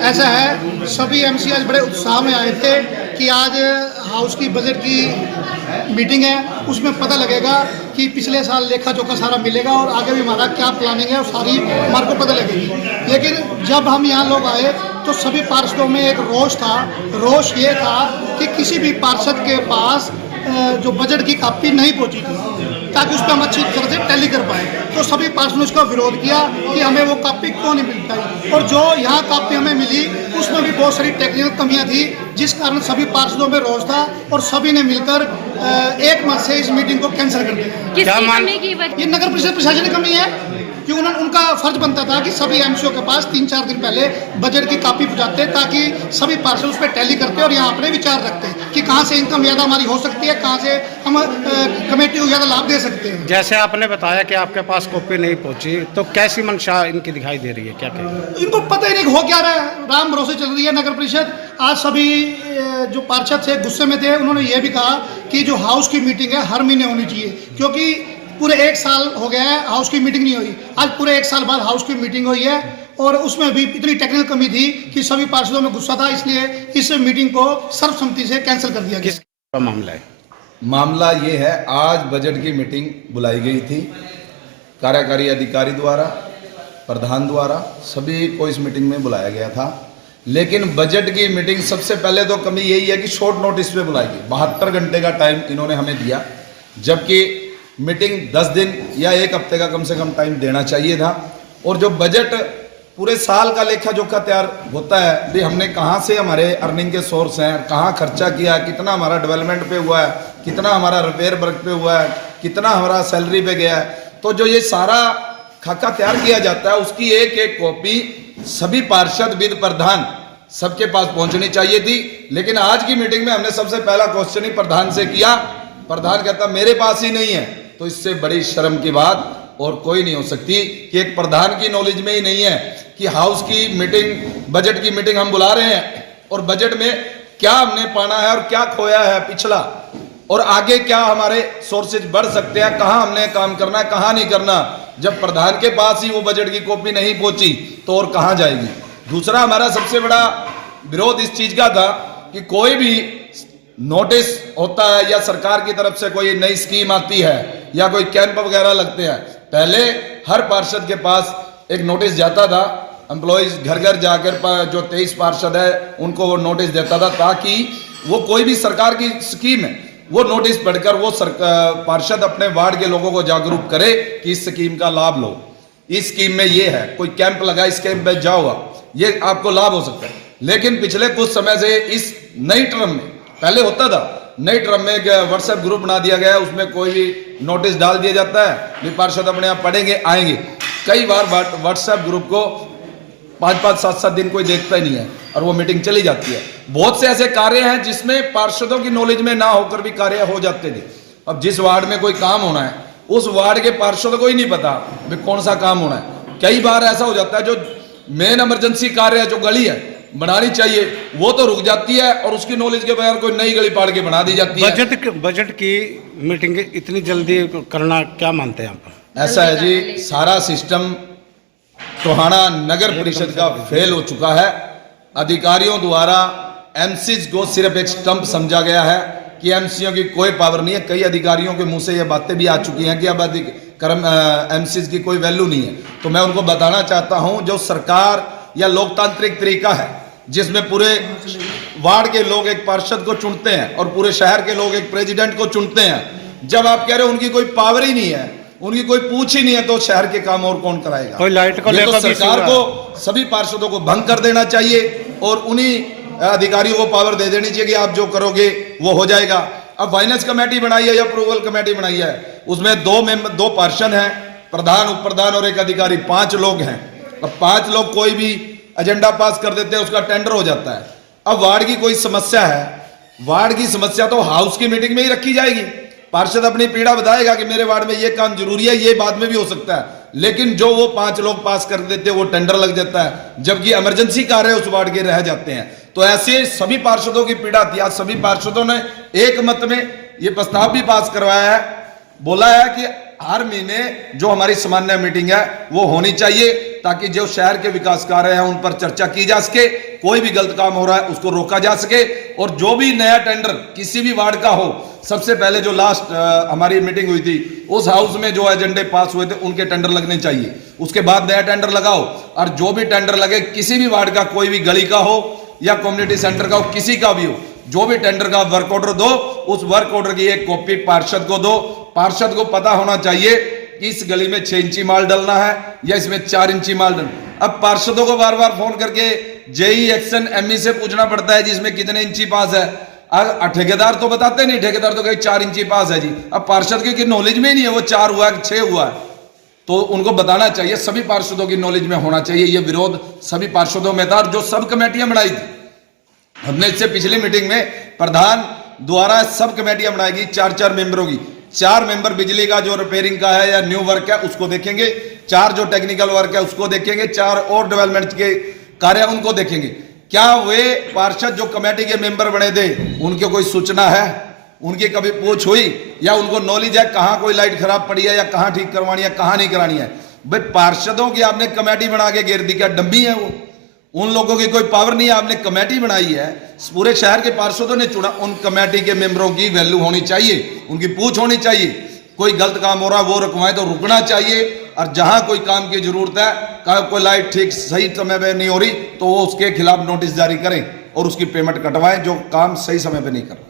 ऐसा है, सभी एमसी आज बड़े उत्साह में आए थे कि आज हाउस की बजट की मीटिंग है, उसमें पता लगेगा कि पिछले साल लेखा जोखा सारा मिलेगा और आगे भी हमारा क्या प्लानिंग है, और सारी हमारे को पता लगेगी। लेकिन जब हम यहाँ लोग आए तो सभी पार्षदों में एक रोष था। रोष ये था कि किसी भी पार्षद के पास जो बजट की कापी नहीं पहुँची थी ताकि उस पर हम अच्छी तरह से टैली कर पाए। तो सभी पार्षदों ने उसका विरोध किया कि हमें वो कापी क्यों नहीं मिल पाई, और जो यहाँ कापी हमें मिली उसमें भी बहुत सारी टेक्निकल कमियां थी, जिस कारण सभी पार्षदों में रोष था और सभी ने मिलकर एक मत से इस मीटिंग को कैंसिल कर दिया। ये नगर परिषद प्रशासन की कमी है कि उनका फर्ज बनता था कि सभी एमसीओ के पास 3-4 दिन पहले बजट की कापी पहुंचाते ताकि सभी पार्षद उस पर टैली करते और यहाँ अपने विचार रखते कि कहाँ से इनकम ज़्यादा हमारी हो सकती है, कहाँ से हम कमेटी को ज़्यादा लाभ दे सकते हैं। जैसे आपने बताया कि आपके पास कॉपी नहीं पहुंची, तो कैसी मंशा इनकी दिखाई दे रही है, क्या कहेंगे? इनको पता ही नहीं हो क्या रहा है, राम भरोसे चल रही है नगर परिषद। आज सभी जो पार्षद थे गुस्से में थे, उन्होंने ये भी कहा कि जो हाउस की मीटिंग है हर महीने होनी चाहिए, क्योंकि पूरे 1 साल हो गया है हाउस की मीटिंग नहीं हुई। आज पूरे 1 साल बाद हाउस की मीटिंग हुई है और उसमें भी इतनी टेक्निकल कमी थी कि सभी पार्षदों में गुस्सा था, इसलिए इस मीटिंग को सर्वसम्मति से कैंसिल कर दिया गया। किसका मामला है? मामला ये है, आज बजट की मीटिंग बुलाई गई थी कार्यकारी अधिकारी द्वारा, प्रधान द्वारा, सभी को इस मीटिंग में बुलाया गया था। लेकिन बजट की मीटिंग सबसे पहले तो कमी यही है कि शॉर्ट नोटिस पे बुलाई गई। 72 घंटे का टाइम इन्होंने हमें दिया, जबकि मीटिंग 10 दिन या 1 हफ्ते का कम से कम टाइम देना चाहिए था। और जो बजट पूरे साल का लेखा जोखा तैयार होता है भी, हमने कहाँ से हमारे अर्निंग के सोर्स हैं, कहाँ खर्चा किया है, कितना हमारा डेवलपमेंट पे हुआ है, कितना हमारा रिपेयर वर्क पे हुआ है, कितना हमारा सैलरी पे गया है, तो जो ये सारा खाका तैयार किया जाता है उसकी एक एक कॉपी सभी पार्षद विद प्रधान सबके पास पहुंचनी चाहिए थी। लेकिन आज की मीटिंग में हमने सबसे पहला क्वेश्चन ही प्रधान से किया। प्रधान कहता मेरे पास ही नहीं है। तो इससे बड़ी शर्म की बात और कोई नहीं हो सकती कि एक प्रधान की नॉलेज में ही नहीं है कि हाउस की मीटिंग, बजट की मीटिंग हम बुला रहे हैं और बजट में क्या हमने पाना है और क्या खोया है पिछला, और आगे क्या हमारे सोर्सेज बढ़ सकते हैं, कहां हमने काम करना है, कहां नहीं करना। जब प्रधान के पास ही वो बजट की कॉपी नहीं पहुंची तो और कहां जाएगी। दूसरा हमारा सबसे बड़ा विरोध इस चीज का था कि कोई भी नोटिस होता है या सरकार की तरफ से कोई नई स्कीम आती है या कोई कैंप वगैरह लगते हैं, पहले हर पार्षद के पास एक नोटिस जाता था, एम्प्लॉइज घर घर जाकर जो 23 पार्षद है उनको वो नोटिस देता था, ताकि वो कोई भी सरकार की स्कीम है वो नोटिस पढ़कर वो पार्षद अपने वार्ड के लोगों को जागरूक करे कि इस स्कीम का लाभ लो, इस स्कीम में ये है, कोई कैंप लगा इस कैंप में जाओ, ये आपको लाभ हो सकता है। लेकिन पिछले कुछ समय से इस नई टर्म में, पहले होता था नई टर्म में व्हाट्सएप ग्रुप बना दिया गया है, उसमें कोई भी नोटिस डाल दिया जाता है, पार्षद अपने आप पढ़ेंगे आएंगे। कई बार व्हाट्सएप ग्रुप को 5-5, 7-7 दिन कोई देखता ही नहीं है और वो मीटिंग चली जाती है। बहुत से ऐसे कार्य हैं जिसमें पार्षदों की नॉलेज में ना होकर भी कार्य हो जाते थे। अब जिस वार्ड में कोई काम होना है उस वार्ड के पार्षद को ही नहीं पता भी कौन सा काम होना है। कई बार ऐसा हो जाता है जो मेन इमरजेंसी कार्य है, जो गली है बनानी चाहिए, वो तो रुक जाती है और उसकी नॉलेज के बगैर कोई नई गली पाड़ के बना दी जाती है। बजट की मीटिंग इतनी जल्दी करना क्या मानते हैं आप? ऐसा है जी, सारा सिस्टम टोहाना नगर परिषद का फेल हो चुका है। अधिकारियों द्वारा एमसीज को सिर्फ एक स्टंप समझा गया है कि एमसीओ की कोई पावर नहीं है। कई अधिकारियों के मुंह से ये बातें भी आ चुकी हैं कि अब एमसीज की कोई वैल्यू नहीं है। तो मैं उनको बताना चाहता हूं, जो सरकार या लोकतांत्रिक तरीका है जिसमें पूरे वार्ड के लोग एक पार्षद को चुनते हैं और पूरे शहर के लोग एक प्रेसिडेंट को चुनते हैं, जब आप कह रहे हो उनकी कोई पावर ही नहीं है, उनकी कोई पूछ ही नहीं है, तो शहर के काम और कौन कराएगा? कोई लाइट को लेकर तो सरकार को सभी पार्षदों को भंग कर देना चाहिए और उन्हीं अधिकारियों को पावर दे देनी चाहिए कि आप जो करोगे वो हो जाएगा। अब फाइनेंस कमेटी बनाई है या अप्रूवल कमेटी बनाई है, उसमें 2 पार्षद हैं, प्रधान, उप प्रधान और एक अधिकारी, 5 लोग हैं। अब 5 लोग कोई भी एजेंडा पास कर देते हैं, उसका टेंडर हो जाता है। अब वार्ड की कोई समस्या है, वार्ड की समस्या तो हाउस की मीटिंग में ही रखी जाएगी। पार्षद अपनी पीड़ा बताएगा कि मेरे वार्ड में ये काम जरूरी है, ये बाद में भी हो सकता है, लेकिन जो वो 5 लोग पास कर देते हैं वो टेंडर लग जाता है, जबकि इमरजेंसी कार्य उस वार्ड के रह जाते हैं। तो ऐसे सभी पार्षदों की पीड़ा थी। सभी पार्षदों ने एक मत में ये प्रस्ताव भी पास करवाया है, बोला है कि हर महीने जो हमारी सामान्य मीटिंग है वो होनी चाहिए, ताकि जो शहर के विकास कार्य हैं उन पर चर्चा की जा सके, कोई भी गलत काम हो रहा है उसको रोका जा सके, और जो भी नया टेंडर किसी भी वार्ड का हो, सबसे पहले जो लास्ट हमारी मीटिंग हुई थी उस हाउस में जो एजेंडे पास हुए थे उनके टेंडर लगने चाहिए, उसके बाद नया टेंडर लगाओ। और जो भी टेंडर लगे किसी भी वार्ड का, कोई भी गली का हो या कम्युनिटी सेंटर का हो, किसी का भी हो, जो भी टेंडर का वर्क ऑर्डर दो, उस वर्क ऑर्डर की एक कॉपी पार्षद को दो। पार्षद को पता होना चाहिए कि इस गली में 6 इंची माल डलना है या इसमें 4 इंची माल डलना। अब पार्षदों को बार बार फोन करके जेई एक्शन एमई से पूछना पड़ता है जिसमें कितने इंची पास है। ठेकेदार तो बताते नहीं, ठेकेदार तो कहीं 4 इंची पास है जी। अब पार्षद की नॉलेज में ही नहीं है वो 4 हुआ कि 6 हुआ है, तो उनको बताना चाहिए, सभी पार्षदों की नॉलेज में होना चाहिए। ये विरोध सभी पार्षदों में था, और जो सब कमेटियां बनाई थी हमने इससे पिछली मीटिंग में प्रधान द्वारा सब कमेटियां बनाएगी 4-4 मेंबरों की। 4 मेंबर बिजली का जो रिपेयरिंग का है या न्यू वर्क है उसको देखेंगे, 4 जो टेक्निकल वर्क है उसको देखेंगे, 4 और डेवलपमेंट के कार्य उनको देखेंगे। क्या वे पार्षद जो कमेटी के मेंबर बने थे उनकी कोई सूचना है, उनकी कभी पूछ हुई, या उनको नॉलेज है कहां कोई लाइट खराब पड़ी है या कहां ठीक करवानी है कहां नहीं करानी है? भाई पार्षदों की आपने कमेटी बना के घेर दी, क्या डम्बी है वो? उन लोगों की कोई पावर नहीं है, आपने कमेटी बनाई है, पूरे शहर के पार्षदों ने चुना। उन कमेटी के मेंबरों की वैल्यू होनी चाहिए, उनकी पूछ होनी चाहिए। कोई गलत काम हो रहा है वो रुकवाएं तो रुकना चाहिए, और जहां कोई काम की जरूरत है, कोई लाइट ठीक सही समय पे नहीं हो रही तो वो उसके खिलाफ नोटिस जारी करें और उसकी पेमेंट कटवाएं जो काम सही समय पे नहीं कर रहा।